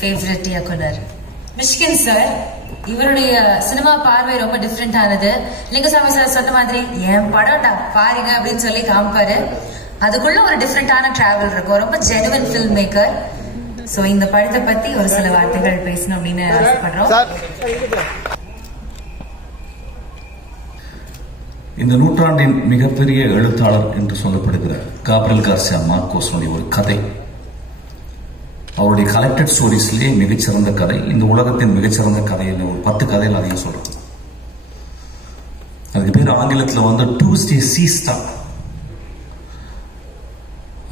Favourite இயக்குனர் Mysskin sir. இவருடைய cinema பார்வை ரொம்ப டிஃப்ரெண்ட் ஆனது. லிங்குசாமி சார் சொன்ன மாதிரி என் படம்டா பாருங்க அப்படின்னு சொல்லி காமிப்பாரு. அதுக்குள்ள ஒரு டிஃப்ரெண்டான டிராவல் இருக்கும். ரொம்ப ஜெனுவன் ஃபில்ம் மேக்கர். சோ இந்த படத்தை பத்தி ஒரு சில வார்த்தைகள் பேசணும் அப்படின்னு ஆசைப்படுறோம். இந்த நூற்றாண்டின் மிகப்பெரிய எழுத்தாளர் என்று சொல்லப்படுகிற காப்ரியல் கார்சியா மார்கோஸுடைய ஒரு கதை, அவருடைய கலெக்டட் ஸ்டோரிஸ்லேயே மிகச்சிறந்த கதை, இந்த உலகத்தின் மிகச்சிறந்த கதையில் ஒரு 10 கதையில் அதையும் சொல்றது. அதுக்கு பேர் ஆங்கிலத்தில் வந்து டியூஸ்டே சீஸ்டா,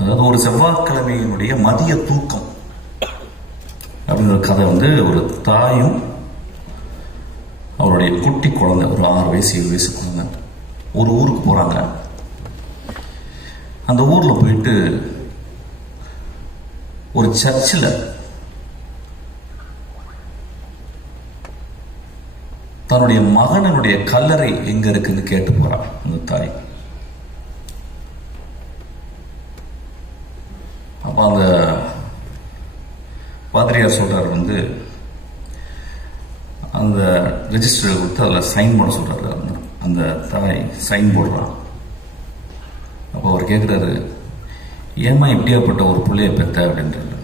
அதாவது ஒரு செவ்வாய்க்கிழமையினுடைய மதிய தூக்கம் அப்படிங்கிற கதை. வந்து ஒரு தாயும் அவருடைய குட்டி குழந்தை, ஒரு 6 வயசு 7 வயசு குழந்தை ஒரு ஊருக்கு போறாங்க. அந்த ஊர்ல போயிட்டு ஒரு சர்ச்சில் தன்னுடைய மகனுடைய கல்லறை எங்க இருக்குன்னு கேட்டு போறான் அந்த தாய். அப்ப அந்த பாதிரியார் சொல்றாரு, வந்து அந்த ரெஜிஸ்டர் கொடுத்து அதில் சைன் போட சொல்றாரு. அந்த தாய் சைன் போடுறான். அப்போ அவர் கேட்குறாரு, ஏமா இப்படியாப்பட்ட ஒரு பிள்ளைய பெத்த அப்படின்றது.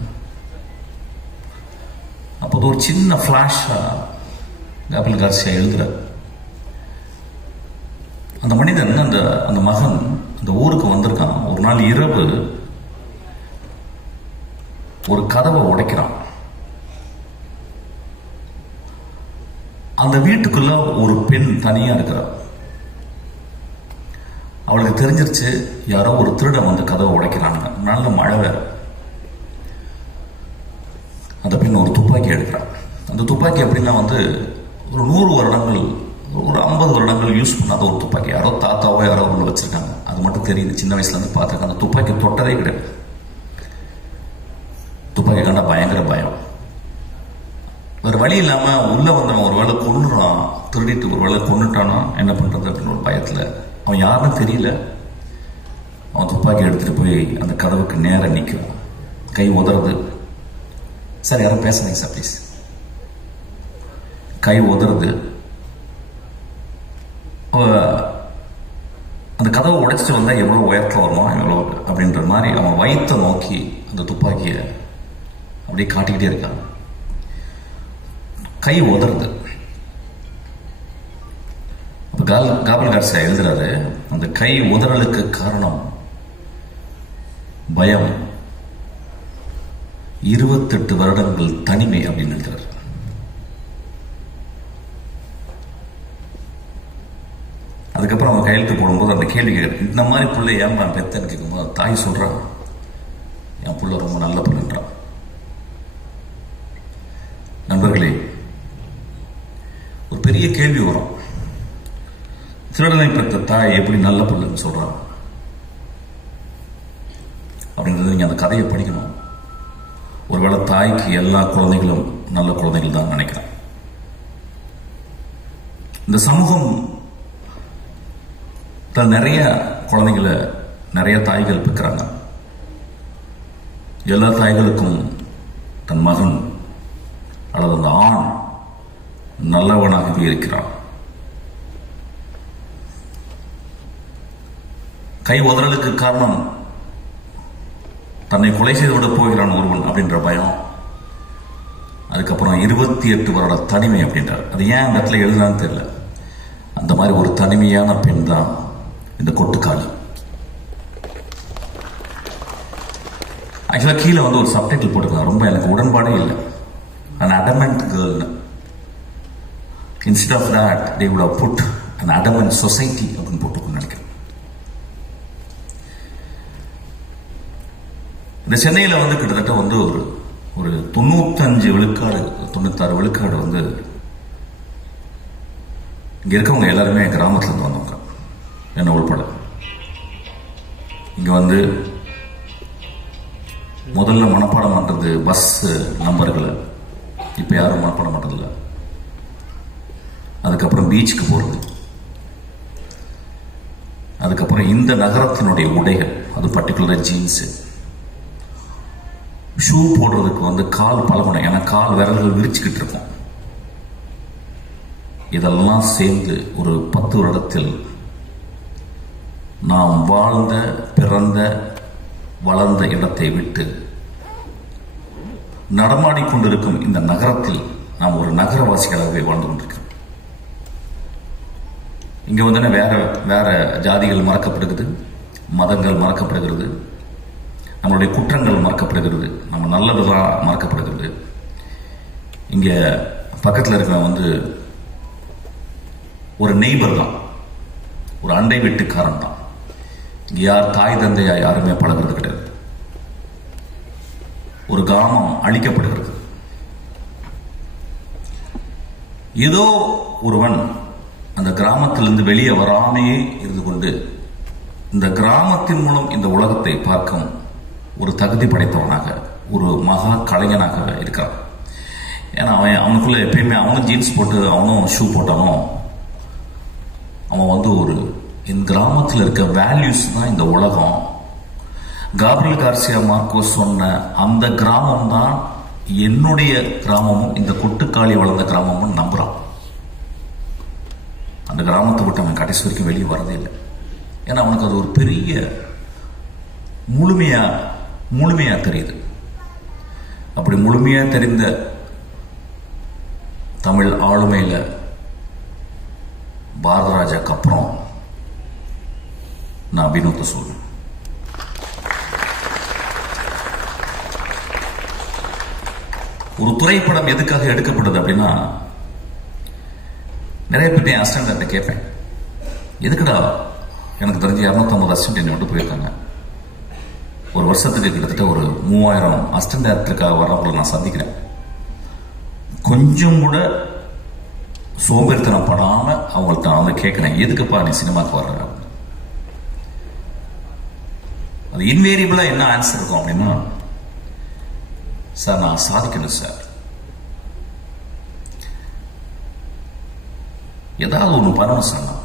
அப்போ ஒரு சின்ன ஃபிளாஷா காப்ரியல் கார்சியா எழுதுறார். அந்த மனிதன் அந்த மகன் அந்த ஊருக்கு வந்திருக்கான். ஒரு நாள் இரவு ஒரு கதவை உடைக்கிறான். அந்த வீட்டுக்குள்ள ஒரு பெண் தனியா இருக்கிறார். அவளுக்கு தெரிஞ்சிருச்சு யாரோ ஒரு திருடன் வந்து கதவை உடைக்கிறாங்க. நல்ல மழை வேற. அந்த பெண் ஒரு துப்பாக்கி எடுக்கிறான். அந்த துப்பாக்கி எப்படின்னா வந்து ஒரு 100 வருடங்கள் ஒரு 50 வருடங்கள் யூஸ் பண்ணாத ஒரு துப்பாக்கி. யாரோ தாத்தாவோ யாரோ ஒன்று வச்சிருக்காங்க, அது மட்டும் தெரியுது. சின்ன வயசுல இருந்து பார்த்துருக்காங்க. அந்த துப்பாக்கி தொட்டதே கிடையாது. துப்பாக்கி கண்டா பயங்கர பயம். ஒரு வழி இல்லாம உள்ள வந்தவன் ஒரு வேளை கொன்னுறான், திருடிட்டு ஒரு வேளை கொன்னுட்டானா என்ன பண்றது அப்படின்னு ஒரு பயத்துல அவன் யாருன்னு தெரியல. அவன் துப்பாக்கி எடுத்துட்டு போய் அந்த கதவுக்கு நேரம் நிற்கிறான். கை உதறது. சார் யாரும் பேசுறீங்க சார் ப்ளீஸ். கை உதறது. அந்த கதவை உடைச்சிட்டு வந்தா எவ்வளவு உயரத்தில் வருமா எவ்வளவு அப்படின்ற மாதிரி அவன் வயிற்றை நோக்கி அந்த துப்பாக்கியை அப்படியே காட்டிக்கிட்டே இருக்கான். கை உதறது. காப்ரியல் கார்சியா எழுதுறாரு, அந்த கை உதறலுக்கு காரணம் பயம், 28 வருடங்கள் தனிமை அப்படின்னு எழுதுறாரு. அதுக்கப்புறம் அவன் கையெழுத்து போடும்போது அந்த கேள்வி கேட்குறது, இந்த மாதிரி பிள்ளை ஏன் நான் பெத்தன்னு கேட்கும்போது தாய் சொல்றான், என் பிள்ளை ரொம்ப நல்ல பிள்ளைன்றான். நண்பர்களே, ஒரு பெரிய கேள்வி வரும், திருடனை பெற்ற தாய் எப்படி நல்ல பிள்ளைன்னு சொல்றான் அப்படின்றது. நீங்க அந்த கதையை படிக்கணும். ஒருவேளை தாய்க்கு எல்லா குழந்தைகளும் நல்ல குழந்தைகள் தான் நினைக்கிறேன். இந்த சமூகம் நிறைய குழந்தைகளை நிறைய தாய்கள் பெற்றாங்க. எல்லா தாய்களுக்கும் தன் மகன் அல்லது அந்த ஆண் நல்லவனாகவே இருக்கிறான். கை உதறலுக்கு காரணம் தன்னை கொலை செய்து விட போகிறான் ஒருவன் அப்படின்ற பயம். அதுக்கப்புறம் 28 வருட தனிமை அப்படின்றார். அது ஏன் அந்த இடத்துல எழுதுனான்னு தெரியல. அந்த மாதிரி ஒரு தனிமையான பெண் தான் இந்த கொட்டுக்காளி. ஆக்சுவலா கீழே வந்து ஒரு சப்டைட்டில் போட்டுக்கலாம். ரொம்ப எனக்கு உடன்பாடே இல்லை. an adamant girl. Instead of that they would have put an adamant society அப்படின்னு போட்டுக்கணும்னு நினைக்கிறேன். இந்த சென்னையில் வந்து கிட்டத்தட்ட வந்து ஒரு 95 விழுக்காடு 96 விழுக்காடு வந்து இங்க இருக்கவங்க எல்லாருமே கிராமத்துல இருந்து வந்தவங்க, என்ன உள்பட. இங்க வந்து முதல்ல மனப்பாடம் பண்றது பஸ் நம்பர்களை, இப்ப யாரும் மனப்பாடம் பண்றதில்ல. அதுக்கப்புறம் பீச்சுக்கு போறது, அதுக்கப்புறம் இந்த நகரத்தினுடைய உடைகள், அது பர்டிகுலரா ஜீன்ஸ், ஷூ போடுறதுக்கு கால் பழகணும். ஏன்னா கால் விரல்கள் விரிச்சுக்கிட்டு இருக்கும். இதெல்லாம் சேர்ந்து ஒரு 10 வருடத்தில் நாம் வாழ்ந்த, பிறந்த, வளர்ந்த இடத்தை விட்டு நடமாடிக்கொண்டிருக்கும் இந்த நகரத்தில் நாம் ஒரு நகரவாசிகளாகவே வாழ்ந்து கொண்டிருக்கிறோம். இங்க வேற வேற ஜாதிகள் மறக்கப்படுகிறது, மதங்கள் மறக்கப்படுகிறது, நம்மளுடைய குற்றங்கள் மறக்கப்படுகிறது, நம்ம நல்லதெல்லாம் மறக்கப்படுகிறது. இங்க பக்கத்தில் இருக்கிற ஒரு நெய்பர் தான், ஒரு அண்டை வீட்டுக்காரன் தான். இங்க யார் தாய் தந்தையா யாருமே பழகிறது கிடையாது. ஒரு கிராமம் அழிக்கப்படுகிறது. ஏதோ ஒருவன் அந்த கிராமத்திலிருந்து வெளியே வராமையே இருந்து கொண்டு இந்த கிராமத்தின் மூலம் இந்த உலகத்தை பார்க்கும் ஒரு தகுதி படைத்தவனாக, ஒரு மகா கலைஞனாக இருக்கிறான். ஏன்னா அவனுக்குள்ள எப்பயுமே அவனும் ஜீன்ஸ் போட்டு அவனும் ஷூ போட்டாலும் அவன் ஒரு இந்த கிராமத்தில் இருக்க வேல்யூஸ் தான் இந்த உலகம். காப்ரியல் கார்சியா மார்கோஸ் சொன்ன அந்த கிராமம் தான் என்னுடைய கிராமமும், இந்த கொட்டுக்காளி வளர்ந்த கிராமமும் நம்புறான். அந்த கிராமத்தை விட்டு அவன் கடைசி வரைக்கும் வெளியே வரதே இல்லை. ஏன்னா அவனுக்கு அது ஒரு பெரிய முழுமையா தெரியுது. அப்படி முழுமையா தெரிந்த தமிழ் ஆளுமையில பாரதராஜாக்கு அப்புறம் நான் வினோத்தை சொல்றேன். ஒரு திரைப்படம் எதுக்காக எடுக்கப்படுது அப்படின்னா, நிறைய பேர் என் அசிஸ்டன்ட் கேட்பேன், எதுக்குடா? எனக்கு தெரிஞ்சு 250 அசிஸ்டன்ட் மட்டும் போயிருக்காங்க. ஒரு வருஷத்துக்கு கிட்டத்தட்ட ஒரு 3000 அசிஸ்டன்ட் டேரக்டருக்காக வரவங்களை நான் சந்திக்கிறேன். கொஞ்சம் கூட சோம்பேறித்தனம் படாம அவங்கள்ட்ட கேட்கிறேன், எதுக்குப்பா நீ சினிமாக்கு வர்ற? அது இன்வேரியபிளா என்ன ஆன்சர் இருக்கும் அப்படின்னா, சார் நான் சாதிக்கணும் சார், ஏதாவது ஒண்ணு பண்ணணும் சார் நான்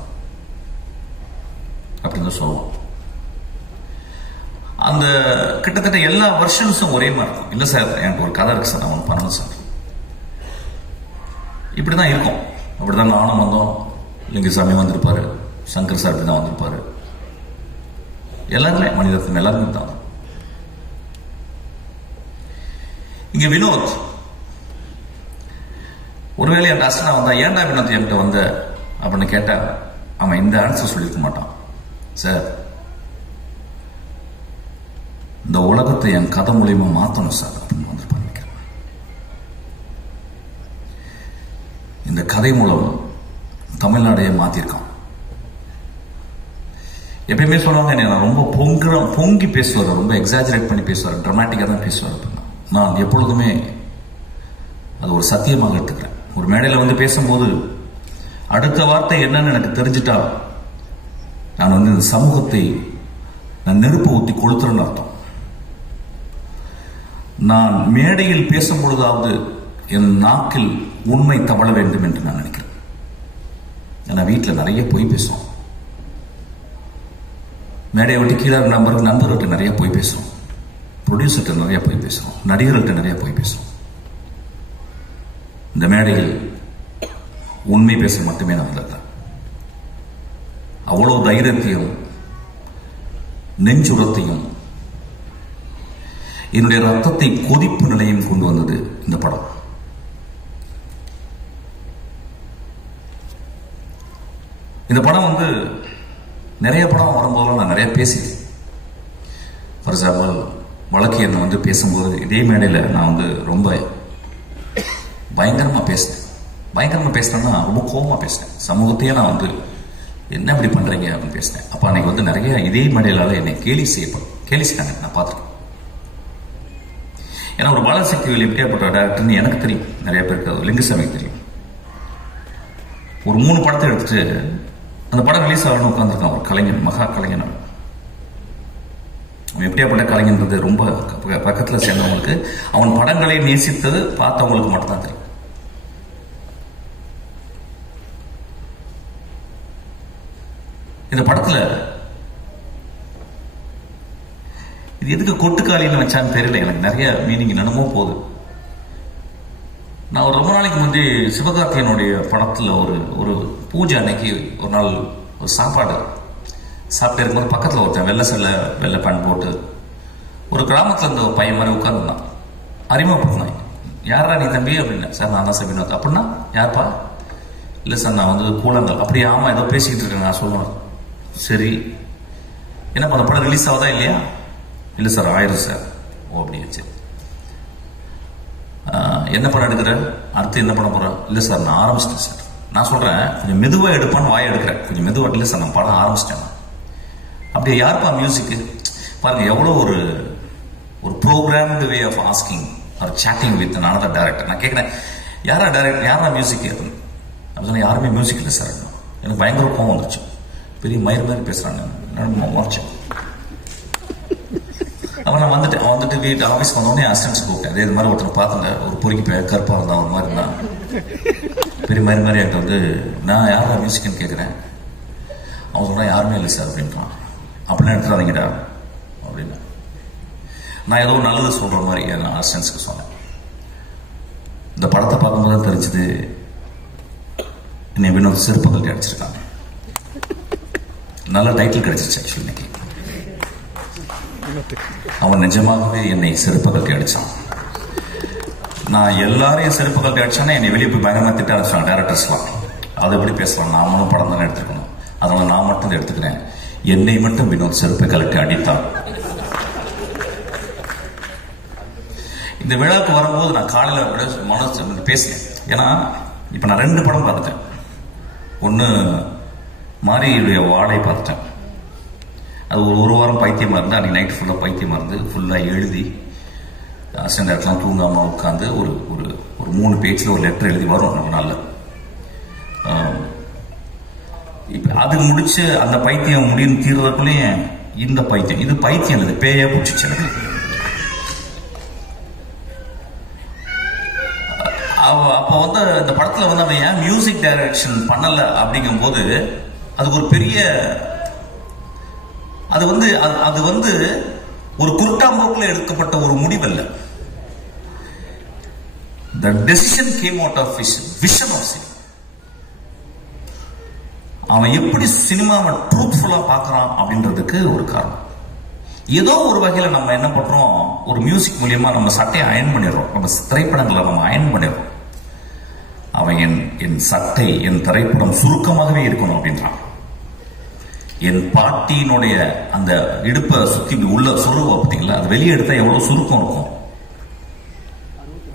அப்படின்னு சொல்லுவோம். அந்த கிட்டத்தட்ட எல்லா வெர்ஷன்ஸும் ஒரே மாதிரி இருக்கும். இல்ல சார் எனக்கு ஒரு கதை இருக்கு சார், நான் ஒன்று பண்ணணும் சார். இப்படிதான் இருக்கும். அப்படிதான் நானும் வந்தோம், லிங்குசாமி வந்திருப்பாரு, சங்கர் சார் அப்படிதான் வந்திருப்பாரு, எல்லாருமே மனிதத்துவம் எல்லாருமே தான். இங்க வினோத் ஒருவேளை என் அஸ்டனா வந்தா, ஏன்டா வினோத் என்கிட்ட வந்த அப்படின்னு கேட்டா அவன் இந்த ஆன்சர் சொல்லியிருக்க மாட்டான். சார் இந்த உலகத்தை என் கதை மூலியமா மாத்தணும் சார் அப்படின்னு வந்திருப்பான். இந்த கதை மூலம் தமிழ்நாடையே மாத்திருக்கான். எப்பயுமே சொல்லுவாங்க, நான் ரொம்ப பொங்கி பேசுவார், ரொம்ப எக்ஸாஜரேட் பண்ணி பேசுவார், டிராமாட்டிக்கா தான் பேசுவார். நான் எப்பொழுதுமே அது ஒரு சத்தியமாக எடுத்துக்கிறேன். ஒரு மேடையில் பேசும்போது அடுத்த வார்த்தை என்னன்னு எனக்கு தெரிஞ்சுட்டா நான் இந்த சமூகத்தை நான் நெருப்பு ஊத்தி கொளுத்துறேன்னு அர்த்தம். நான் மேடையில் பேசும் பொழுதாவது என் நாக்கில் உண்மை தவழ வேண்டும் என்று நான் நினைக்கிறேன். ஏன்னா வீட்டில் நிறைய பொய் பேசுவோம், மேடையை விட்டு கீழே நண்பர்கள்ட்ட நிறைய பொய் பேசுவோம், ப்ரொடியூசர்கிட்ட நிறைய பொய் பேசுவோம், நடிகர்கள்ட்ட நிறைய பொய் பேசுவோம். இந்த மேடையில் உண்மை பேச மட்டுமே நம்ம அவ்வளவு தைரியத்தையும் நெஞ்சுரத்தையும் என்னுடைய ரத்தத்தை கொதிப்பு நிலையும் கொண்டு வந்தது இந்த படம். இந்த படம் நிறைய படம் வரும்போதெல்லாம் நான் நிறைய பேசினேன். ஃபார் எக்ஸாம்பிள் வழக்கு என்ன பேசும்போது இதே மேடையில் நான் ரொம்ப பயங்கரமா பேசினேன்னா ரொம்ப கோபமா பேசினேன். சமூகத்தையே நான் என்ன இப்படி பண்றீங்க அப்படின்னு பேசினேன். அப்ப அன்னைக்கு நிறைய இதே மேடையிலால என்னை கேலி செய்தாங்க, நான் பார்த்துருக்கேன். ஏன்னா ஒரு பாலசக்திவேல் எப்படியாப்பட்ட டேரக்டர்னு எனக்கு தெரியும், நிறைய பேருக்கு லிங்குசாமிக்கு தெரியும். ஒரு 3 படத்தை எடுத்துட்டு அந்த படம் ரிலீஸ் ஆகணும் உட்காந்துருக்கான் ஒரு கலைஞன், மகா கலைஞன். அவன் எப்படியாப்பட்ட கலைஞன்றது ரொம்ப பக்கத்தில் சேர்ந்தவங்களுக்கு, அவன் படங்களை நேசித்தது பார்த்தவங்களுக்கு மட்டும்தான் தெரியும். இந்த படத்துல இது எதுக்கு கொட்டுக்காலின்னு வச்சான்னு தெரியல, எனக்கு நிறைய மீனிங் என்னமோ போகுது. நான் ரொம்ப நாளைக்கு முந்தைய சிவகார்த்தியனுடைய படத்துல ஒரு பூஜை அன்னைக்கு ஒரு நாள் ஒரு சாப்பாடு சாப்பிட்டு இருக்கும்போது பக்கத்துல ஒருத்தன் வெள்ளை பேண்ட் போட்டு ஒரு கிராமத்துல இருந்த ஒரு பையன் மாதிரி உட்கார்ந்துருந்தான். அறிமுகப்படுத்தினான், யாரா நீ தம்பி அப்படின்னு. சார் நான் தான் சார் வினோத். அப்படின்னா யார்ப்பா? இல்லை சார் நான் வந்து கூழங்கள். அப்படி ஆமா ஏதோ பேசிக்கிட்டு இருக்கேன் நான் சொல்லுவேன். சரி என்ன பண்ண, படம் ரிலீஸ் ஆகுதா இல்லையா? இல்லை சார் ஆயிரும் சார். ஓ அப்படி சரி. என்ன படம் எடுக்கிற, அடுத்து என்ன பண்ண போற? இல்லை சார் நான் ஆரம்பிச்சிட்டேன் சார். நான் சொல்றேன் கொஞ்சம் மெதுவா எடுப்பான்னு வாய் எடுக்கிறேன், கொஞ்சம் மெதுவா. இல்லை சார் நான் படம் ஆரம்பிச்சிட்டேன். அப்படியே யாருப்பா மியூசிக்? பாருங்க எவ்வளோ ஒரு programmed way of asking or chatting with another director. நான் கேட்குறேன் யாரா டைரக்டர், யாரா மியூசிக் அப்படின்னு. அப்படி சொன்னா யாருமே மியூசிக் இல்லை சார். எனக்கு பயங்கர கோவம் வந்துருச்சு. பெரிய மயிர் மாதிரி பேசுறாங்க, முறைச்சேன். அவன் நான் வந்துட்டு வீட்டு ஆஃபீஸ்க்கு வந்தோடனே அசிஸ்டன்ஸ் கூப்பிட்டேன். அதே மாதிரி ஒருத்தர் பார்த்துங்க, ஒரு பொறுக்கி கருப்பா இருந்தான், ஒரு மாதிரி இருந்தான், பெரிய மாதிரி மாதிரி என்கிட்ட வந்து நான் யாரா மியூசிக்னு கேட்குறேன். அவன் சொன்னா யாருமே இல்லை சார் அப்படின்றான். அப்படின்னா எடுத்துறாதீங்கடா அப்படின்னு நான் ஏதோ நல்லது சொல்ற மாதிரி என் அசிஸ்டன்ஸ்க்கு சொன்னேன். இந்த படத்தை பார்க்கும்போது தான் தெரிஞ்சது என்னை வினோத் செருப்பு கழட்டி அடிச்சிருக்காங்க. நல்ல டைட்டில் கிடைச்சிருச்சு ஆக்சுவலி இன்னைக்கு. அவன் நிஜமாகவே என்னை செருப்பு கழட்டி அடிச்சான். நான் எல்லாரையும் செருப்பு கழட்டி அடிச்சானே என்னை வெளியே போய் பயங்கரமா திட்ட ஆரம்பிச்சான் டைரக்டர்ஸ்லாம். அதை எப்படி பேசலாம், நாமளும் படம் தானே எடுத்துக்கணும், அதனால நான் மட்டும் எடுத்துக்கிறேன். என்னை மட்டும் வினோத் செருப்பை கழட்டி அடித்தான். இந்த விழாவுக்கு வரும்போது நான் காலையில் மனோஜ் பேசினேன். ஏன்னா இப்ப நான் 2 படம் பார்த்துட்டேன். ஒன்னு மாரியுடைய வாழை பார்த்துட்டேன். அது ஒரு வாரம் பைத்தியமா இருந்து, அன்னைக்கு நைட் ஃபுல்லா பைத்தியமா இருந்து ஃபுல்லா எழுதி அசிஸ்டன்ட் டைரக்டர்லாம் தூங்காம உட்காந்து ஒரு 3 பேஜ்ல ஒரு லெட்டர் எழுதி வரும் நம்ம நாள்ல. இப்ப அது முடிச்சு அந்த பைத்தியம் முடியும் தீர்றதுக்குள்ளேயே இந்த பைத்தியம், இது பைத்தியம் இல்லை, பேயா பிடிச்சிச்சு எனக்கு. அப்போ வந்து இந்த படத்துல வந்து அவன் ஏன் மியூசிக் டைரக்ஷன் பண்ணல அப்படிங்கும் போது அதுக்கு ஒரு பெரிய அது வந்து ஒரு குருட்டாம்போக்கில் எடுக்கப்பட்ட ஒரு முடிவல்ல. The decision came out of vision of cinema. அவன் எப்படி சினிமாவை ட்ரூத்ஃபுல்லா பார்க்கறான் அப்படின்றதுக்கு ஒரு காரணம். ஏதோ ஒரு வகையில நம்ம என்ன பண்றோம், ஒரு மியூசிக் மூலியமா நம்ம சட்டையை அயன் பண்ணிடுறோம், நம்ம திரைப்படங்களை நம்ம அயன் பண்ணிடுறோம். அவன் என் சட்டை என் திரைப்படம் சுருக்கமாகவே இருக்கணும் அப்படின்றான். என் பாட்டியினுடைய அந்த இடுப்பை சுத்தி உள்ள சுருவ பார்த்தீங்களா, அது வெளியே எடுத்தா எவ்வளவு சுருக்கம் இருக்கும்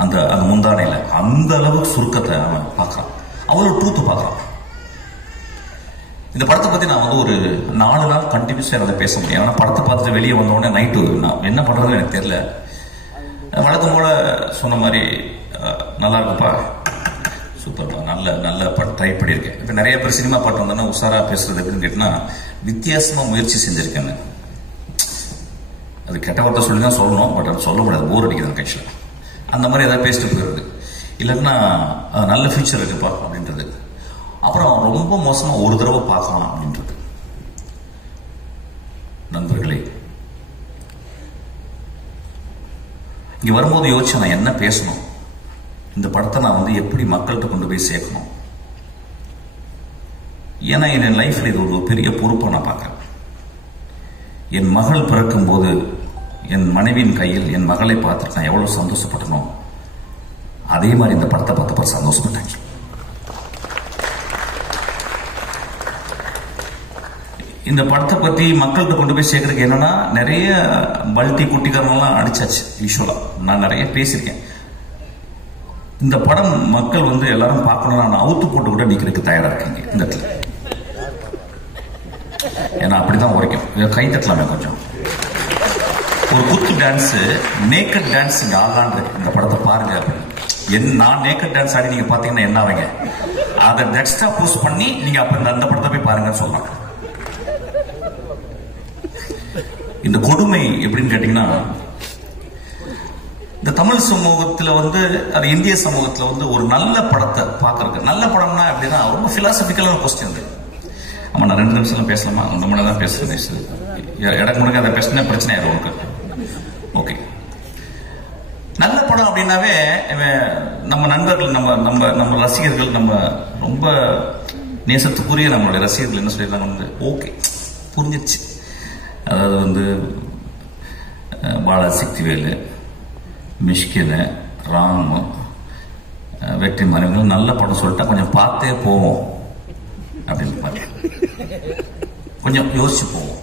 அந்த முந்தானையில, அந்த அளவுக்கு சுருக்கத்தை அவன் பார்க்கறான். அவ்வளவு ட்ரூத் பார்க்கறான். இந்த படத்தை பத்தி நான் வந்து ஒரு 4 நாள் கண்டினியூஸா அதை பேச முடியும். ஏன்னா படத்தை பார்த்துட்டு வெளியே வந்த உடனே நைட்டு நான் என்ன பண்றதுன்னு எனக்கு தெரியல. வழக்கம் போல சொன்ன மாதிரி நல்லா இருக்குப்பா, சூப்பர்ப்பா, நல்ல ட்ரை பண்ணியிருக்கேன். இப்போ நிறைய பேர் சினிமா பாட்டு வந்தோன்னா உஷாரா பேசுறது எப்படின்னு கேட்டீங்கன்னா, வித்தியாசமா முயற்சி செஞ்சிருக்கேன்னு. அது கெட்ட வார்த்தை சொல்லி தான் சொல்லணும், பட் அது சொல்ல முடியாது, போர் அடிக்குது ஆக்சுவலா. அந்த மாதிரி ஏதாவது பேசிட்டு போயிடுறது, இல்லைன்னா நல்ல ஃபியூச்சர் இருக்குப்பா அப்படின்றது. அப்புறம் ரொம்ப மோசமா ஒரு தடவை பார்க்கலாம் அப்படின்றது. நண்பர்களே, இங்க வரும்போது யோசிச்சு நான் என்ன பேசணும், இந்த படத்தை நான் வந்து எப்படி மக்கள்கிட்ட கொண்டு போய் சேர்க்கணும். ஏன்னா என் லைஃப்ல இது ஒரு பெரிய பொறுப்பை நான் பார்க்கிறேன். என் மகள் பிறக்கும் போது என் மனைவியின் கையில் என் மகளை பார்த்துட்டு நான் எவ்வளவு சந்தோஷப்பட்டனும், அதே மாதிரி இந்த படத்தை பார்த்து சந்தோஷப்பட்டாங்க. இந்த படத்தை பத்தி மக்கள்கிட்ட கொண்டு போய் சேர்க்கறதுக்கு என்னன்னா, நிறைய மல்டி குட்டிக்காரங்கெல்லாம் அடிச்சாச்சு. யூஸ்வலா நான் நிறைய பேசியிருக்கேன். இந்த படம் மக்கள் வந்து எல்லாரும் பார்க்கணும், நான் அவுத்து போட்டு கூட நிக்கிறதுக்கு தயாரா இருக்கீங்க இந்த இடத்துல. ஏன்னா அப்படிதான் உரைக்கும். கை தட்டலாமே கொஞ்சம். ஒரு குத்து டான்ஸ், நேக்கட் டான்ஸ் இங்க ஆகலான் இருக்கு. இந்த படத்தை பாருங்க அப்படின்னு. நான் நேக்கட் டான்ஸ் ஆடி நீங்க பாத்தீங்கன்னா என்ன ஆவீங்க, அதை நெக்ஸ்டா போஸ்ட் பண்ணி நீங்க அப்ப அந்த படத்தை போய் பாருங்கன்னு சொல்றாங்க. இந்த கொடுமை எப்படின்னு கேட்டீங்கன்னா, இந்த தமிழ் சமூகத்துல வந்து அது இந்திய சமூகத்துல வந்து ஒரு நல்ல படத்தை பாக்குறதுக்கு, நல்ல படம்னா எப்படின்னா ரொம்ப பிலாசபிக்கலான கொஸ்டின். ஆமா, நான் 2 நிமிஷம் பேசலாமா, ரொம்ப நேரம் பேசுறேன். இடக்கு முழுக்க அதை பேசினா பிரச்சனை ஆயிரும். ஓகே, நல்ல படம் அப்படின்னாவே நம்ம நண்பர்கள், நம்ம ரசிகர்கள், நம்ம ரொம்ப நேசத்துக்குரிய நம்மளுடைய ரசிகர்கள் என்ன சொல்லியிருக்காங்க, ஓகே புரிஞ்சிச்சு. அதாவது பாலசக்திவேலு, மிஷ்கின், ராம், வெற்றிமாறன் இவங்க நல்ல படம் சொல்லிட்டா கொஞ்சம் பார்த்தே போவோம் அப்படின்னு பாரு, கொஞ்சம் யோசிச்சு போவோம்.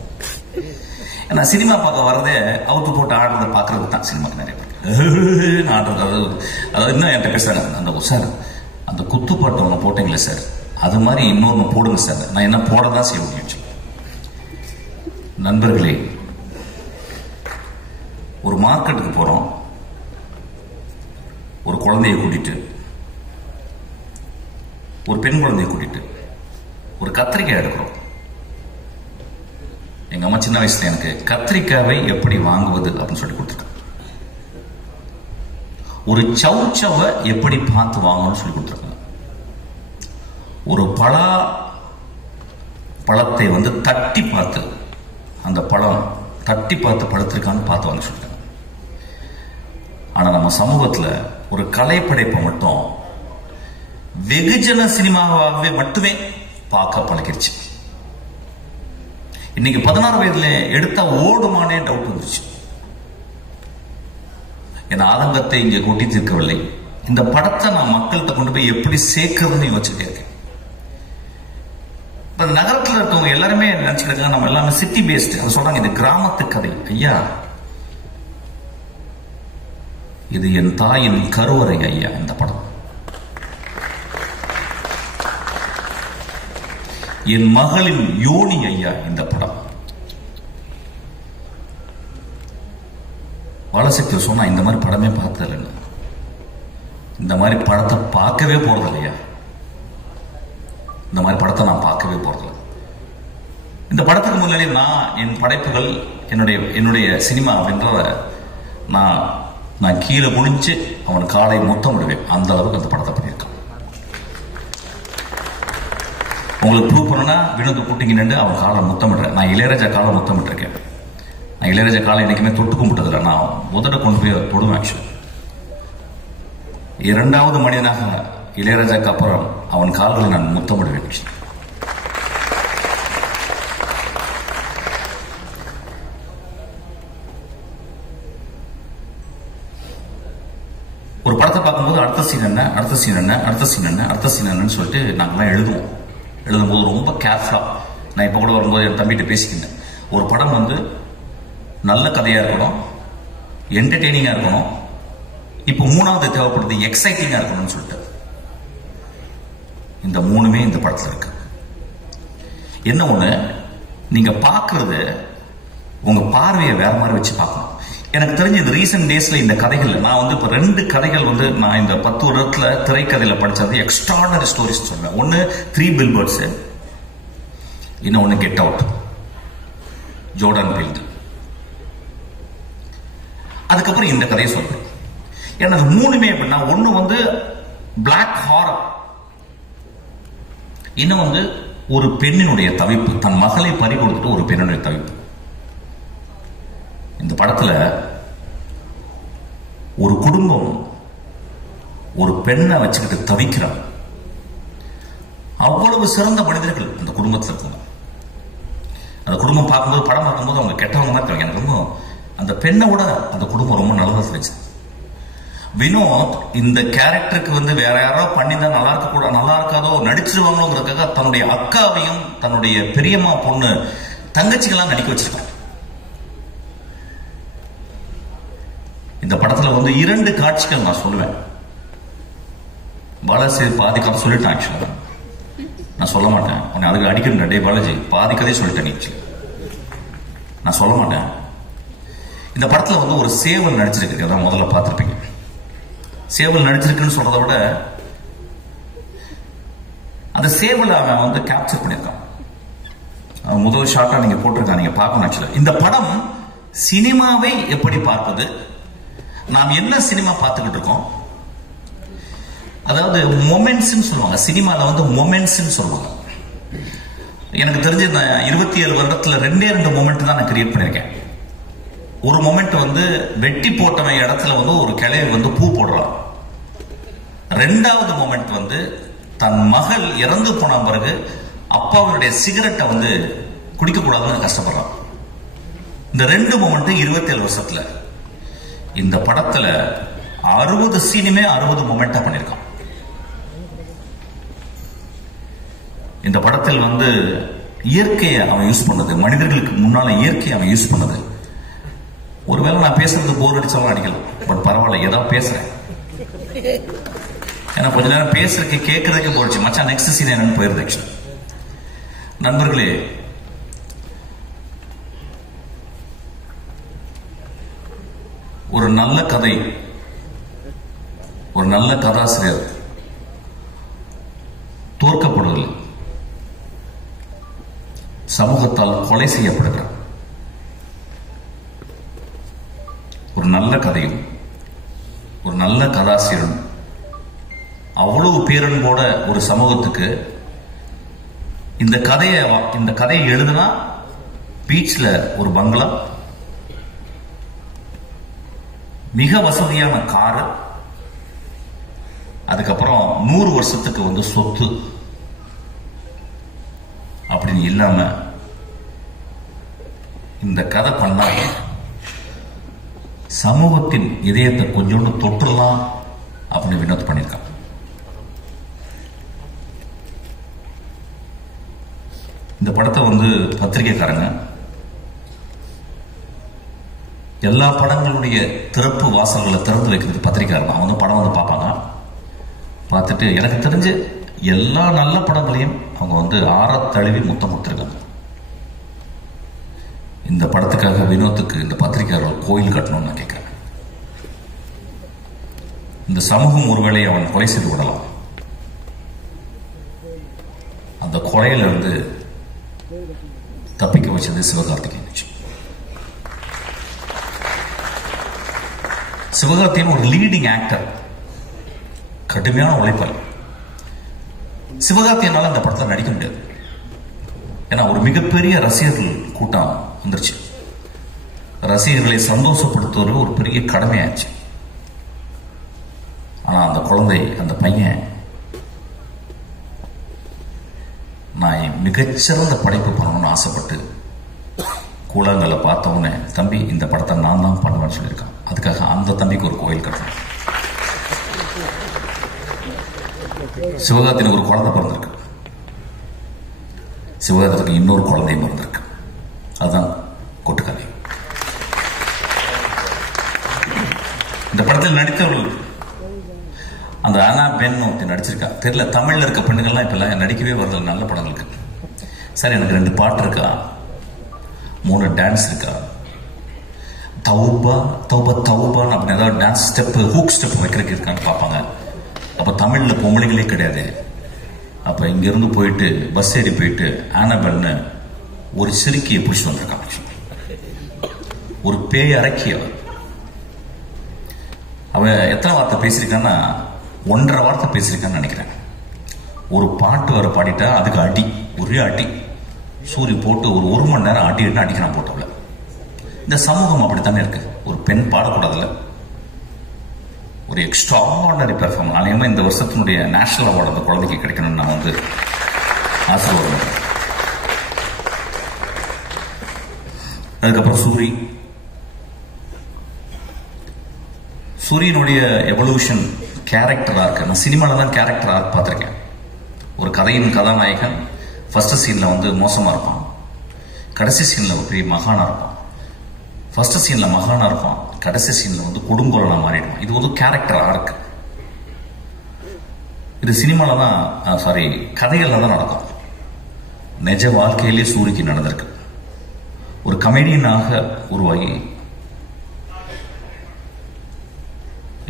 ஏன்னா சினிமா பார்க்க வரதே அவுத்து போட்டு ஆடுறத பார்க்கறதுக்கு தான். சினிமாக்கு நிறைய பேர் ஆடுறது, அதாவது இன்னும் என்கிட்ட பேசுறாங்க, சார் அந்த குத்துப்பாட்டு ஒன்று போட்டீங்களே சார், அது மாதிரி இன்னொன்று போடுங்க சார். நான் என்ன போட தான் செய்ய முடியும். நண்பர்களே, ஒரு மார்க்கெட்டுக்கு போறோம், ஒரு குழந்தைய கூட்டிட்டு, ஒரு பெண் குழந்தைய கூட்டிட்டு ஒரு கத்திரிக்காய் எடுக்கிறோம். எங்க அம்மா சின்ன வயசுல எனக்கு கத்திரிக்காவை எப்படி வாங்குவது அப்படின்னு சொல்லி கொடுத்துருக்காங்க. ஒரு சவுச்சவை எப்படி பார்த்து வாங்கணும்னு சொல்லி கொடுத்துருக்காங்க. ஒரு பழத்தை தட்டி பார்த்து, அந்த பழம் தட்டி பார்த்து படுத்திருக்கான்னு பார்த்து வாங்க சொல்லிருக்காங்க. ஆனா நம்ம சமூகத்துல ஒரு கலைப்படைப்பை மட்டும் வெகுஜன சினிமாவாகவே மட்டுமே பார்க்க பழகிருச்சு. இன்னைக்கு 16 வயதுல எடுத்தா ஓடுமானே டவுட் வந்துருச்சு. என் ஆதங்கத்தை இங்கே கொட்டி தீர்க்கவில்லை. இந்த படத்தை நான் மக்கள்கிட்ட கொண்டு போய் எப்படி சேர்க்கறதுன்னு யோசிச்சுட்டே இருக்கேன். இப்ப நகரத்தில் இருக்கவங்க எல்லாருமே நினைச்சுக்கிட்டு நம்ம எல்லாமே சிட்டி பேஸ்ட். அதை சொல்றாங்க, இது கிராமத்து கதை. ஐயா, இது என் தாயின் கருவறை ஐயா. இந்த படம் என் மகளின் யோனி ஐயா. இந்த படம் பாலசக்தி சொன்னா இந்த மாதிரி படமே பார்த்தது இல்லை, இந்த மாதிரி படத்தை பார்க்கவே போறது இல்லையா, இந்த மாதிரி படத்தை நான் பார்க்கவே போறதில்லை. இந்த படத்துக்கு முன்னாடி நான் என் படைப்புகள், என்னுடைய சினிமா அப்படின்றத நான் கீழே குனிஞ்சு அவன் காலை முத்தமிடுவேன். அந்த அளவுக்கு அந்த படத்தை பண்ணியிருக்கான். உங்களுக்கு ப்ரூவ் பண்ணா வினோத கூட்டிங்க நின்று அவன் காலை முத்தமிடுறேன். நான் இளையராஜா காலை முத்தமிட்டிருக்கேன். நான் இளையராஜா காலை என்னைக்குமே தொட்டு கும்பிட்டதில்லை. நான் முதல்ல கொண்டு போய் தொடுவேன். ஆக்சுவலி 2வது மனிதனாக இளையராஜாக்கு அப்புறம் அவன் கால்களை நான் முத்தமிடுவேன். ஒரு படத்தை பார்க்கும்போது அடுத்த சீன் என்ன, அடுத்த சீன் என்ன, அடுத்த சீன் என்ன, அடுத்த சீன் என்னன்னு சொல்லிட்டு நாங்கெல்லாம் எழுதும்போது ரொம்ப கேர்ஃபுல்லா. நான் இப்ப கூட வரும்போது என் தம்பிகிட்ட பேசிக்கிட்டேன். ஒரு படம் நல்ல கதையா இருக்கணும், என்டர்டெய்னிங்கா இருக்கணும், இப்ப 3வது தேவைப்படுது எக்ஸைட்டிங்கா இருக்கணும்னு சொல்லிட்டு. இந்த 3மே இந்த படத்துல இருக்கு. என்ன ஒண்ணு, நீங்க பாக்குறது உங்க பார்வையை வேற மாதிரி வச்சு பார்க்கணும். எனக்கு தெரிஞ்ச இந்த ரீசன்ட் டேஸ்ல இந்த கதைகள் நான் இப்ப 2 கதைகள் நான் இந்த 10 வருடத்துல திரைக்கதையில படிச்சது எக்ஸ்ட்ராடனரி ஸ்டோரிஸ் சொல்றேன். ஒன்னு 3 பில்பர்ட்ஸ், இன்னொன்னு கெட் அவுட், ஜோர்டன் பீல். அதுக்கப்புறம் இந்த கதையை சொல்றேன். ஏன்னா அது 3மே எப்படின்னா, ஒண்ணு பிளாக் ஹாரர், இன்னும் ஒரு பெண்ணினுடைய தவிப்பு, தன் மகளை பறி கொடுத்துட்டு ஒரு பெண்ணுடைய தவிப்பு. இந்த படத்துல ஒரு குடும்பம் ஒரு பெண்ணை வச்சுக்கிட்டு தவிக்கிறாங்க. அவ்வளவு சிறந்த மனிதர்கள் அந்த குடும்பத்தில் இருக்காங்க. அந்த குடும்பம் பார்க்கும்போது, படம் பார்க்கும்போது அவங்க கெட்டவங்க மாதிரி தெரியும். எனக்கு ரொம்ப அந்த பெண்ணை விட அந்த குடும்பம் ரொம்ப நல்லதா இருந்துச்சு. வினோத் இந்த கேரக்டருக்கு வேற யாரோ பண்ணிதான் நல்லா இருக்க கூட, நல்லா இருக்காதோ, நடிச்சிருவாங்களோங்கிறதுக்காக தன்னுடைய அக்காவையும் தன்னுடைய பெரியம்மா பொண்ணு தங்கச்சிகளாம் நடிக்க வச்சிருக்காங்க. இந்த படத்துல 2 காட்சிகள் நான் சொல்லுவேன். பாலாஜி பாதி கதை சொல்லிட்டேன். ஆக்சுவலா நான் சொல்ல மாட்டேன். உன்னை அதுக்கு அடிக்கணும். டே பாலாஜி, பாதி கதையை சொல்லிட்டேன். நீ நான் சொல்ல மாட்டேன். இந்த படத்துல ஒரு சேவல் நடிச்சிருக்கு. அதான் முதல்ல பார்த்திருப்பீங்க. சேவல் நடிச்சிருக்குன்னு சொல்றதை விட அந்த சேவலை அவன் கேப்சர் பண்ணியிருக்கான். முதல் ஷாட்டா நீங்க போட்டிருக்கான், நீங்க பார்க்கணும். ஆக்சுவலா இந்த படம் சினிமாவை எப்படி பார்ப்பது, நாம் என்ன சினிமா பார்த்துக்கிட்டு இருக்கோம், அதாவது மொமெண்ட்ஸ் சொல்லுவாங்க. சினிமால மொமெண்ட்ஸ் சொல்லுவாங்க. எனக்கு தெரிஞ்ச 27 வருடத்துல 2 மொமெண்ட் தான் நான் கிரியேட் பண்ணிருக்கேன். ஒரு மொமெண்ட் வந்து வெட்டி போட்டவன் இடத்துல வந்து ஒரு கிளையை வந்து பூ போடுறான். ரெண்டாவது மொமெண்ட் வந்து தன் மகள் இறந்து போன பிறகு அப்பாவுடைய சிகரெட்டை வந்து குடிக்க கூடாதுன்னு கஷ்டப்படுறான். இந்த 2 மொமெண்ட் 27 வருஷத்துல. இந்த படத்துல 60 சீனுமே 60 மொமெண்டா பண்ணிருக்கான். இந்த படத்தில் வந்து இயற்கையை அவன் யூஸ் பண்ணது, மனிதர்களுக்கு முன்னால இயற்கையை அவன் யூஸ் பண்ணது. ஒருவேளை நான் பேசுறது போர் அடிச்சாலும் அடிக்கலாம், பட் பரவாயில்ல, ஏதாவது பேசுறேன். ஏன்னா கொஞ்ச நேரம் பேசுறதுக்கு கேட்கறதுக்கு போயிடுச்சு. மச்சான் நெக்ஸ்ட் சீன் என்னன்னு போயிருது. நண்பர்களே, ஒரு நல்ல கதை, ஒரு நல்ல கதாசிரியர் தோற்கப்படுவதில்லை, சமூகத்தால் கொலை செய்யப்படுகிறார். ஒரு நல்ல கதையும் ஒரு நல்ல கதாசிரியரும் அவ்வளவு பேரன்போட ஒரு சமூகத்துக்கு இந்த கதையை எழுதுனா பீச்ல ஒரு பங்களா, மிக வசதியான காரு, அதுக்கப்புறம் 100 வருஷத்துக்கு வந்து சொத்து அப்படின்னு இல்லாம இந்த கதை பண்ணா சமூகத்தின் இதயத்தை கொஞ்சோண்டு தொற்றுலாம் அப்படின்னு வினோத் பண்ணியிருக்காங்க. இந்த படத்தை வந்து பத்திரிகைக்காரங்க எல்லா படங்களுடைய திறப்பு வாசல்களை திறந்து வைக்கிறது பத்திரிகைக்காரன் தான். வந்து படம் வந்து பார்ப்பாங்க. பார்த்துட்டு எனக்கு தெரிஞ்சு எல்லா நல்ல படங்களையும் அவங்க வந்து ஆறத்தழுவி முத்தம் கொடுத்துருக்காங்க. இந்த படத்துக்காக வினோத்துக்கு இந்த பத்திரிகையாளர்கள் கோயில் கட்டணும்னு நான் கேட்கிறேன். இந்த சமூகம் ஒருவேளை அவன் கொலை செய்து விடலாம். அந்த கொலையில இருந்து தப்பிக்க வச்சது சிவகார்த்திகேயன். சிவகார்த்திகேயன் ஒரு லீடிங் ஆக்டர், கடுமையான உழைப்பாளி. சிவகார்த்திகேயனால அந்த படத்தில் நடிக்க முடியாது. ஏன்னா ஒரு மிகப்பெரிய ரசிகர்கள் கூட்டம் வந்துருச்சு. ரசிகர்களை சந்தோஷப்படுத்துவது ஒரு பெரிய கடமையாச்சு. ஆனா அந்த குழந்தை, அந்த பையன், நான் மிகச்சிறந்த படைப்பு பண்ணணும்னு ஆசைப்பட்டு கூழாங்கல்ல பார்த்த உடனே, தம்பி இந்த படத்தை நான் தான் பண்ணுவேன்னு சொல்லியிருக்கான். அதுக்காக அந்த தம்பிக்கு ஒரு கோயில் கட்டணும். சிவகார்த்திகேயனுக்கு ஒரு குழந்தை பிறந்திருக்கு, சிவகார்த்திகேயனுக்கு இன்னொரு குழந்தையும் பிறந்திருக்கு. அதுதான் கொட்டுக்கதை. இந்த படத்தில் நடித்தவர்கள் அந்த ஆனா பெண் ஒருத்தி நடிச்சிருக்கா. தெரியல, தமிழ்ல இருக்க பெண்கள்லாம் இப்ப நடிக்கவே வரல நல்ல படங்களுக்கு. சார் எனக்கு 2 பாட்டு இருக்கா, 3 டான்ஸ் இருக்கா, தௌபா தௌபா தௌபான்னு அப்படின்னு ஏதாவது டான்ஸ் ஸ்டெப், ஹூக் ஸ்டெப் வைக்கிறதுக்கு இருக்கான்னு பார்ப்பாங்க. அப்ப தமிழ்ல பொம்பளைகளே கிடையாது. அப்ப இங்க இருந்து போயிட்டு பஸ் ஏறி போயிட்டு ஆனபெல்னு ஒரு சிறுக்கியை பிடிச்சி வந்திருக்காங்க. ஒரு பேய் அரக்கிய அவன் எத்தனை வார்த்தை பேசியிருக்கான்னா 1.5 வார்த்தை பேசியிருக்கான்னு நினைக்கிறேன். ஒரு பாட்டு வர பாடிட்டா அதுக்கு அடி, ஒரே அடி சூரி போட்டு ஒரு 1 மணி நேரம் அடி அடிக்கிறான் போட்டவள. இந்த சமூகம் அப்படித்தானே இருக்கு. ஒரு பெண் பாடக்கூடாதுல்ல, ஒரு எக்ஸ்ட்ராஆர்டினரி பெர்ஃபார்மன்ஸ். அதே இந்த வருஷத்தினுடைய நேஷனல் அவார்டு அந்த குழந்தைக்கு கிடைக்கணும்னு நான் வந்து ஆசைப்படுறேன். அதுக்கப்புறம் சூரியனுடைய எவல்யூஷன் கேரக்டரா இருக்கு. நான் சினிமால தான் கேரக்டரா பார்த்திருக்கேன். ஒரு கதையின் கதாநாயகன் ஃபர்ஸ்ட் சீன்ல வந்து மோசமா இருப்பான், கடைசி சீன்ல ஒரு பெரிய மகானா இருப்பான். ஃபர்ஸ்ட் சீன்ல மகானா இருப்பான், கடைசி சீன்ல வந்து கொடுங்கோலனா மாறிடுவான். இது ஒரு கேரக்டரா இருக்கு. இது சினிமால தான், சாரி, கதைகள்ல தான் நடக்கும். நிஜ வாழ்க்கையிலே சூரியக்கு நடந்திருக்கு. ஒரு கமெடியனாக உருவாகி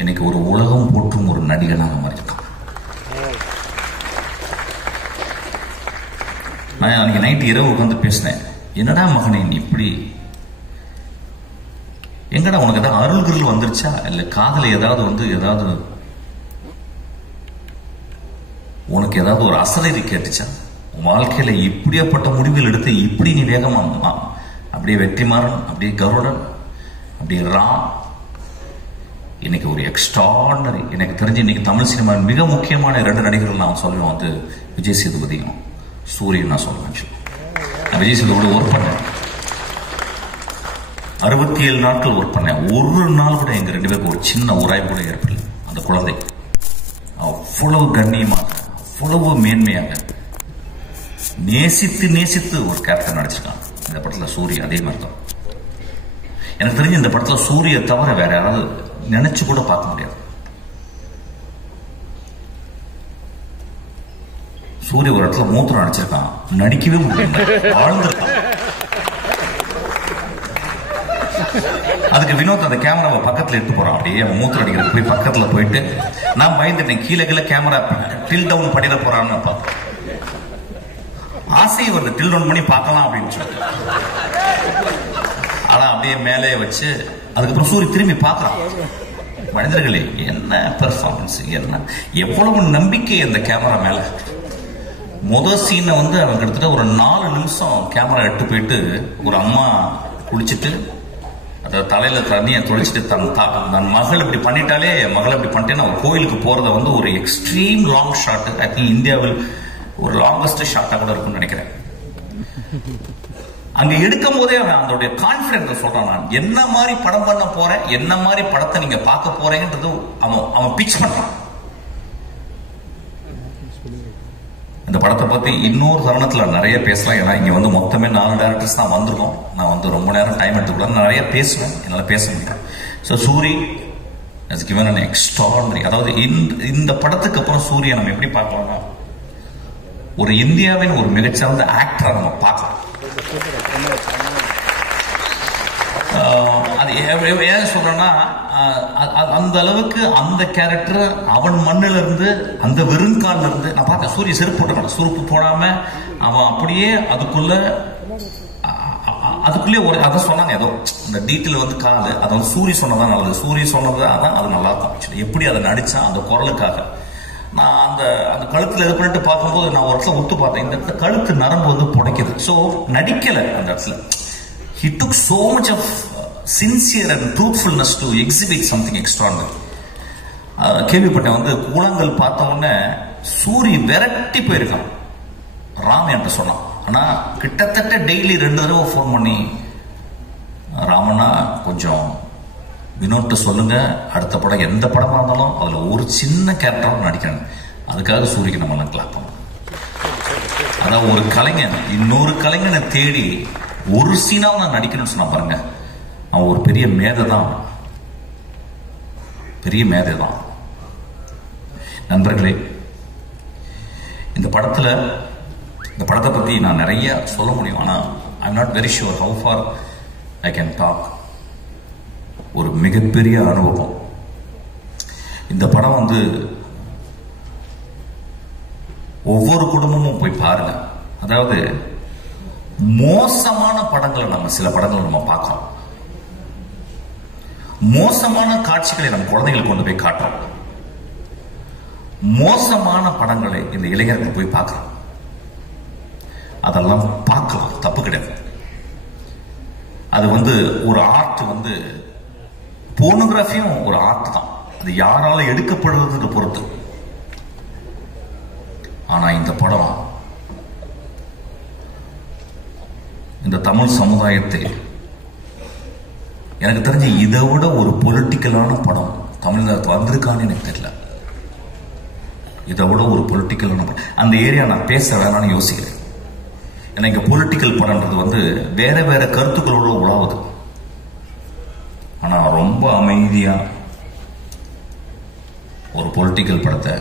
இன்னைக்கு ஒரு உலகம் போற்றும் ஒரு நடிகனாக மாறியிருக்கான். நான் அன்னைக்கு நைட்டு இரவு உட்காந்து பேசினேன். என்னடா மகனே நீ இப்படி, எங்கடா உனக்கு ஏதாவது அருள்கள் வந்துருச்சா, இல்ல காதல ஏதாவது உனக்கு ஏதாவது ஒரு அசலை கேட்டுச்சா? உன் வாழ்க்கையில இப்படியாப்பட்ட முடிவுகள் எடுத்து இப்படி நீ வேகமா அப்படியே வெற்றிமாறன், அப்படியே கருடன், அப்படி ராம் இன்னைக்கு ஒரு எக்ஸ்ட்ராடனரி. எனக்கு தெரிஞ்சு இன்னைக்கு தமிழ் சினிமாவின் மிக முக்கியமான 2 நடிகர்கள் நான் சொல்லுவேன் வந்து விஜய் சேதுபதியும் சூரியன் நான் சொல்லுவேன். நான் விஜய் சேதுபதி ஒர்க் பண்ணேன், 67 நாட்கள் ஒர்க் பண்ணேன். ஒரு நாள் கூட எங்க 2 பேருக்கு ஒரு சின்ன உராய்வு கூட ஏற்படல. அந்த குழந்தை அவ்வளவு கண்ணியமாக, அவ்வளவு மேன்மையாக நேசித்து நேசித்து ஒரு கேரக்டர் நடிச்சிருக்கான் இந்த படத்துல. சூரிய அதே மாதிரி தான். எனக்கு தெரிஞ்சு இந்த படத்துல சூரிய தவிர வேற யாராவது நினைச்சு கூட பார்க்க முடியாது. சூரிய ஒரு இடத்துல மூத்திரம் நடிச்சிருக்கான், நடிக்கவே முடியல, வாழ்ந்திருக்கான். அதுக்கு வினோத் அந்த கேமராவை பக்கத்துல எடுத்து போறான். அப்படியே மூத்திரம் அடிக்கிறது போய் பக்கத்துல போயிட்டு நான் பயந்துட்டேன், கீழே கீழே கேமரா டில் டவுன் பண்ணிட போறான்னு பார்த்தேன். ஆசை வந்து டில் டவுன் பண்ணி பார்க்கலாம் அப்படின்னு சொல்லி ஆனா அப்படியே மேலே வச்சு அதுக்கப்புறம் சூரிய திரும்பி பார்க்கலாம். மனிதர்களே என்ன பெர்ஃபார்மன்ஸ், என்ன எவ்வளவு நம்பிக்கை அந்த கேமரா மேல. முதல் சீனை வந்து அவன் கிட்டத்தட்ட ஒரு 4 நிமிஷம் கேமரா எடுத்து போயிட்டு ஒரு அம்மா குளிச்சுட்டு அதாவது தலையில தண்ணியை தொலைச்சிட்டு தன் மகள் இப்படி பண்ணிட்டாலே, மகள் இப்படி பண்ணிட்டேன்னு ஒரு கோயிலுக்கு போறத வந்து ஒரு extreme long shot. I think இந்தியாவில் ஒரு லாங்கஸ்ட் ஷாட்டா கூட இருக்கும்னு நினைக்கிறேன். அங்க எடுக்கும் போதே அவன் அதோடைய கான்பிடன்ஸ் சொல்றான், நான் என்ன மாதிரி படம் பண்ண போறேன், என்ன மாதிரி படத்தை நீங்க பார்க்க போறேன்றது அவன் பிச் பண்றான். இந்த படத்தை பத்தி இன்னொரு தருணத்துல நிறைய பேசலாம். ஏன்னா இங்க வந்து மொத்தமே 4 டைரக்டர்ஸ் தான் வந்திருக்கோம். நான் வந்து ரொம்ப நேரம் டைம் எடுத்துக்கூடாது, நிறைய பேசுவேன், என்னால பேச முடியும். So Soori has given an extraordinary. அதாவது இந்த படத்துக்கு அப்புறம் சூரிய நம்ம எப்படி பார்க்கலாம்னா ஒரு இந்தியாவின் ஒரு மிகச்சிறந்த ஆக்டரா நம்ம பார்க்கலாம். அது ஏன் சொல்றேன்னா அந்த அளவுக்கு அந்த கேரக்டர் அவன் மண்ணில இருந்து அந்த வெறுங்கால இருந்து நான் பார்த்தேன். சூரிய செருப்பு போட்டு சுருப்பு போடாம அவன் அப்படியே அதுக்குள்ளே ஒரு அதை சொன்னாங்க, ஏதோ இந்த டீட்டெயில் வந்து காலு அதை வந்து சூரிய சொன்னதான் நல்லது, சூரிய சொன்னது அதான் அது நல்லா இருக்கும். எப்படி அதை நடிச்சா அந்த குரலுக்காக நான் அந்த கழுத்துல இது பண்ணிட்டு பார்க்கும்போது நான் ஒரு இடத்துல ஒத்து பார்த்தேன், இந்த இடத்துல கழுத்து நரம்பு வந்து புடைக்குது. ஸோ நடிக்கல அந்த இடத்துல. He took so much of sincere and truthfulness to exhibit something extraordinary. கேள்விப்பட்டேன் வந்து கூழாங்கல் பார்த்த உடனே சூரி விரட்டி போயிருக்கான் ராம் என்று சொன்னான். ஆனா கிட்டத்தட்ட டெய்லி 2 தடவை ஃபோன் பண்ணி ராமண்ணா கொஞ்சம் வினோட்ட சொல்லுங்க, அடுத்த படம் எந்த படமா இருந்தாலும் அதுல ஒரு சின்ன கேரக்டரும் நடிக்கிறேன், அதுக்காக சூரியக்கு நம்ம கிளாப் பண்ணோம். அதான் ஒரு கலைஞன் இன்னொரு கலைஞனை தேடி ஒரு சீனாவும் நான் நடிக்கணும்னு சொன்னா பாருங்க, அவன் ஒரு பெரிய மேதை தான், பெரிய மேதை தான். நண்பர்களே, இந்த படத்தை பத்தி நான் நிறைய சொல்ல முடியும். ஆனா I am not very sure how far I can talk. ஒரு மிகப்பெரிய அனுபவம் இந்த படம் வந்து ஒவ்வொரு குடும்பமும் போய் பாருங்க. அதாவது மோசமான படங்களை சில படங்களை நம்ம பார்க்கிறோம், மோசமான காட்சிகளை நம்ம குழந்தைகளுக்கு கொண்டு போய் காட்டுறோம், மோசமான படங்களை இந்த இளைஞர்கள் போய் பார்க்கிறோம். அதெல்லாம் பார்க்கலாம், தப்பு கிடையாது. அது வந்து ஒரு ஆர்ட், வந்து போர்னோகிராஃபியும் ஒரு ஆர்ட் தான். அது யாரால எடுக்கப்படுறது பொறுத்து. ஆனா இந்த படம் இந்த தமிழ் சமுதாயத்தை எனக்கு தெரிஞ்சு இதை விட ஒரு பொலிட்டிக்கலான படம் தமிழ்நாட்டில் வந்திருக்கான்னு எனக்கு தெரியல. இதை விட ஒரு பொலிட்டிக்கலான படம் அந்த ஏரியா நான் பேச வேணாம்னு யோசிக்கிறேன். ஏன்னா இங்க பொலிட்டிக்கல் படம்ன்றது வந்து வேற வேற கருத்துக்களோட உலாவுது. ஆனா ரொம்ப அமைதியா ஒரு பொலிட்டிக்கல் படத்தை,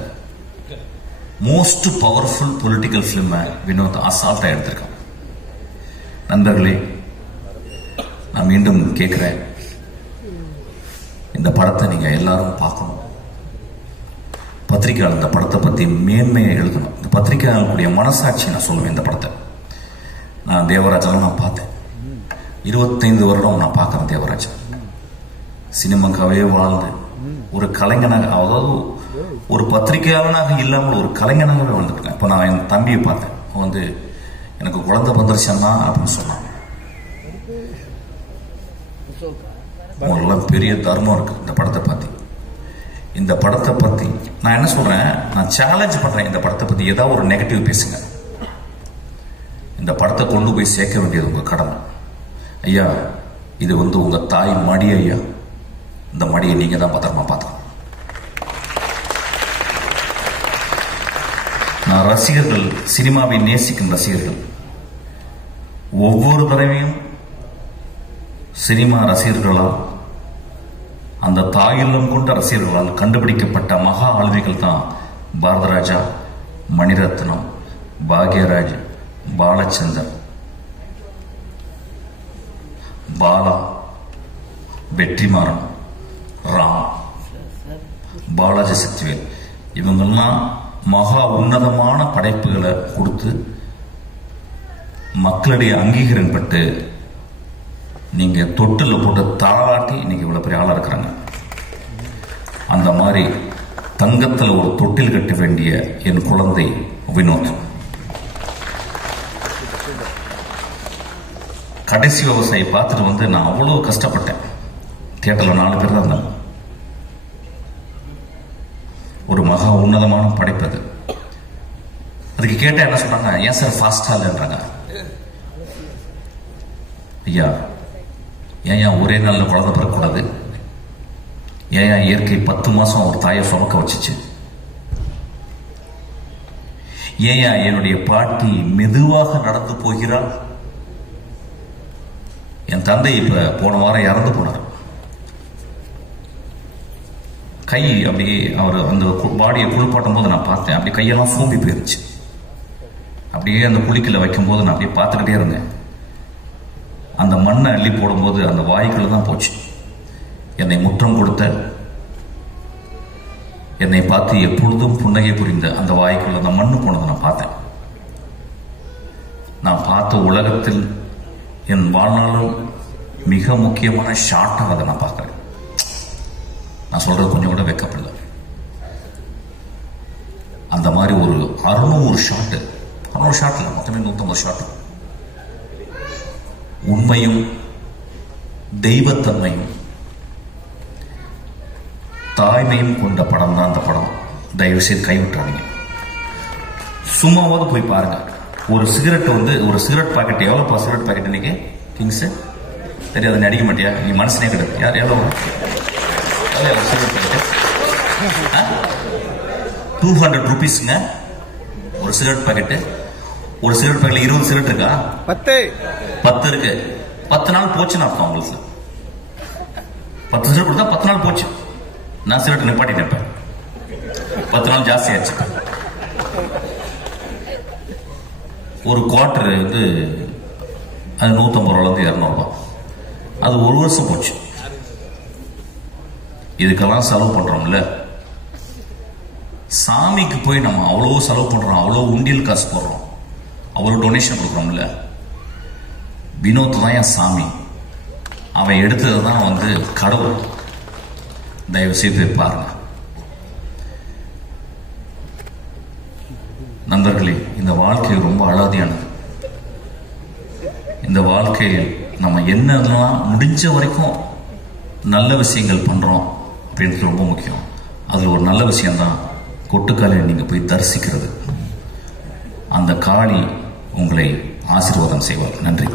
most powerful political film Vinoth அசால்ட்டா எடுத்திருக்கான். நண்பர்களே, நான் மீண்டும் கேட்கிறேன், இந்த படத்தை நீங்க எல்லாரும் பார்க்கணும். பத்திரிகையாளர் இந்த படத்தை பத்தி மேன்மையை எழுதணும். இந்த பத்திரிகையாளர்களுடைய மனசாட்சி நான் சொல்லுவேன். இந்த படத்தை நான் தேவராஜெல்லாம் நான் பார்த்தேன். 25 வருடம் நான் பார்க்கிறேன் தேவராஜன். சினிமாக்காவே வாழ்ந்து ஒரு கலைஞனாக, அதாவது ஒரு பத்திரிகையாளனாக இல்லாமல் ஒரு கலைஞனாகவே வாழ்ந்துருக்கேன். இப்போ நான் என் தம்பியை பார்த்தேன். அவன் வந்து எனக்கு குழந்தை வந்துருச்சா அப்படின்னு சொன்னான். உங்களுக்கெல்லாம் பெரிய தர்மம் இருக்கு இந்த படத்தை பத்தி. இந்த படத்தை பத்தி நான் என்ன சொல்றேன், நான் சேலஞ்ச் பண்றேன், இந்த படத்தை பத்தி ஏதாவது ஒரு நெகட்டிவ் பேசுங்க. இந்த படத்தை கொண்டு போய் சேர்க்க வேண்டியது உங்க கடமை. ஐயா, இது உங்க தாய் மடி ஐயா. இந்த மடியை நீங்க தான் பத்திரமா பார்த்துக்கணும். நான் ரசிகர்கள், சினிமாவை நேசிக்கும் ரசிகர்கள், ஒவ்வொரு தடவையும் சினிமா ரசிகர்களால், அந்த தாயுள்ளம் கொண்ட ரசிகர்களால் கண்டுபிடிக்கப்பட்ட மகா ஆளுமைகள் தான் பாரதராஜா, மணிரத்னம், பாக்யராஜ், பாலச்சந்தர், பாலா, வெற்றிமாறன், ராம், பாலாஜி சக்திவேல். இவங்கெல்லாம் மகா உன்னதமான படைப்புகளை கொடுத்து மக்களுடைய அங்கீகாரம் பட்டு நீங்க தொட்டில போட்டு தாளாட்டி இன்னைக்கு இவ்வளவு பெரிய ஆளா இருக்கிறாங்க. அந்த மாதிரி தங்கத்தில் ஒரு தொட்டில் கட்ட வேண்டிய என் குழந்தை வினோத். கடைசி விவசாயி பார்த்துட்டு நான் அவ்வளவு கஷ்டப்பட்டேன். தியேட்டர்ல 4 பேர் தான் இருந்தாங்க. ஒரு மகா உன்னதமான படைப்பு அது. அதுக்கு கேட்ட என்ன சொல்றாங்க, ஏன் சார் ஃபாஸ்டா இல்லைன்றாங்க. ஐயா, ஏன் ஒரே நாள்ல குழந்தை பிறக்கக்கூடாது? ஏன் இயற்கை 10 மாசம் ஒரு தாயை சுமக்க வச்சுச்சு? ஏன் என்னுடைய பாட்டி மெதுவாக நடந்து போகிறாள்? என் தந்தை இப்ப போன வாரம் இறந்து போனார். கை அப்படியே அவர் அந்த பாடியை குளிப்பாட்டும் போது நான் பார்த்தேன், அப்படியே கையெல்லாம் சூம்பி போயிருச்சு. அப்படியே அந்த குளிக்கல வைக்கும் போது நான் அப்படியே பார்த்துக்கிட்டே இருந்தேன். அந்த மண்ணை அள்ளி போடும்போது அந்த வாய்க்குள்ள தான் போச்சு. என்னை முற்றம் கொடுத்த, என்னை பார்த்து எப்பொழுதும் புன்னகை புரிந்த அந்த வாய்க்குள்ள அந்த மண்ணு போனதை நான் பார்த்தேன். நான் பார்த்த உலகத்தில் என் வாழ்நாளும் மிக முக்கியமான ஷாட்டாக அதை நான் பார்க்கிறேன். நான் சொல்றது கொஞ்சம் கூட வெக்கப்படல. அந்த மாதிரி ஒரு 600 ஷாட்ல மொத்தமே 150 ஷாட். உண்மையும் தெய்வத்தன்மையும் தாய்மையும் கொண்ட படம் தான் அந்த படம். தயவு செய்து கைவிட்டாதீங்க. சும்மாவது போய் பாருங்க. ஒரு சிகரெட் ஒரு சிகரெட் பாக்கெட் எவ்வளவு சிகரெட் பாக்கெட் இன்னைக்கு கிங்ஸ் தெரியாது, அடிக்க மாட்டியா நீ? மனசுனே கிடையாது. யார் எவ்வளவு சிகரெட் பாக்கெட்? 200 rupeesங்க ஒரு சிகரெட் பாக்கெட். ஒரு சிகரெட் பாக்கெட்ல 20 சிகரெட் இருக்கா? 10 இருக்கு. 10 நாள் போச்சுன்னு அர்த்தம் உங்களுக்கு. 10 சிகரெட் கொடுத்தா 10 நாள் போச்சு. நான் சிகரெட் நிப்பாட்டிட்டேன். 10 நாள் ஜாஸ்தி ஆச்சு. ஒரு குவார்டர் அது 150 ரூபாயிலிருந்து 200 ரூபாய். அது 1 வருஷம் போச்சு. இதுக்கெல்லாம் செலவு பண்றோம்ல. சாமிக்கு போய் நம்ம அவ்வளவு செலவு பண்றோம், அவ்வளவு உண்டியல் காசு போடுறோம், அவ்வளவு டொனேஷன் கொடுக்குறோம்ல. வினோத் தான் என் சாமி. அவன் எடுத்ததுதான் கடவுள். தயவு செய்து பாருங்க நண்பர்களே. இந்த வாழ்க்கை ரொம்ப அலாதியானது. இந்த வாழ்க்கையில் நம்ம என்னெல்லாம் முடிஞ்ச வரைக்கும் நல்ல விஷயங்கள் பண்றோம் அப்படின்றது ரொம்ப முக்கியம். அதுல ஒரு நல்ல விஷயம்தான் கொட்டுக்காலை நீங்க போய் தரிசிக்கிறது. அந்த காளி உங்களை ஆசீர்வாதம் செய்வார். நன்றி.